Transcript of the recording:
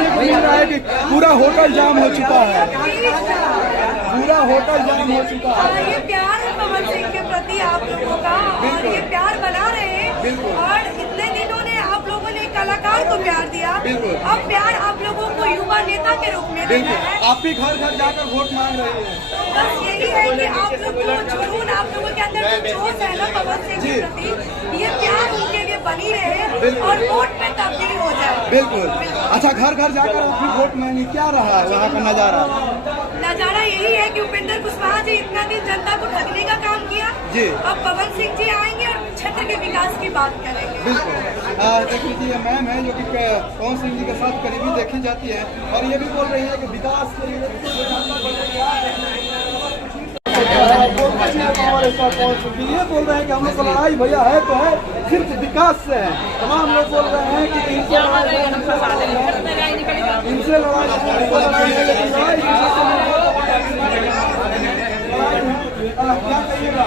देखने को मिल रहा है कि पूरा होटल जाम हो चुका है, पूरा होटल जाम हो चुका है। ये प्यार है पवन सिंह के प्रति आप लोगों का, और ये प्यार बना रहे हैं। और इतने दिनों ने आप लोगों ने कलाकार को प्यार दिया, अब प्यार आप लोगों को युवा नेता के रूप में देना है। आप भी घर घर जाकर वोट मांग रहे हैं। बस यही है कि आप लोग जो जुनून आप लोगों के अंदर जो जोश है ना पवन सिंह के प्रति, ये प्यार उनके लिए बनी रहे और वोट में तब्दील हो जाए। बिल्कुल। अच्छा, घर घर जाकर आप भी वोट मांगे, क्या रहा है वहाँ का नजारा? नजारा यही है कि उपेंद्र कुशवाहा जी इतना दिन जनता को ठगने का काम किया जी। अब पवन सिंह जी आएंगे और क्षेत्र के विकास की बात करेंगे। बिल्कुल। देख लीजिए, मैम है जो कि पवन सिंह जी के साथ करीबी देखी जाती है और ये भी बोल रही है कि विकास के लिए ये बोल रहे हैं कि हम लोग को लड़ाई भैया है तो है, सिर्फ विकास से है। तमाम लोग बोल रहे हैं कि इनसे लड़ाई है, क्या कहिएगा?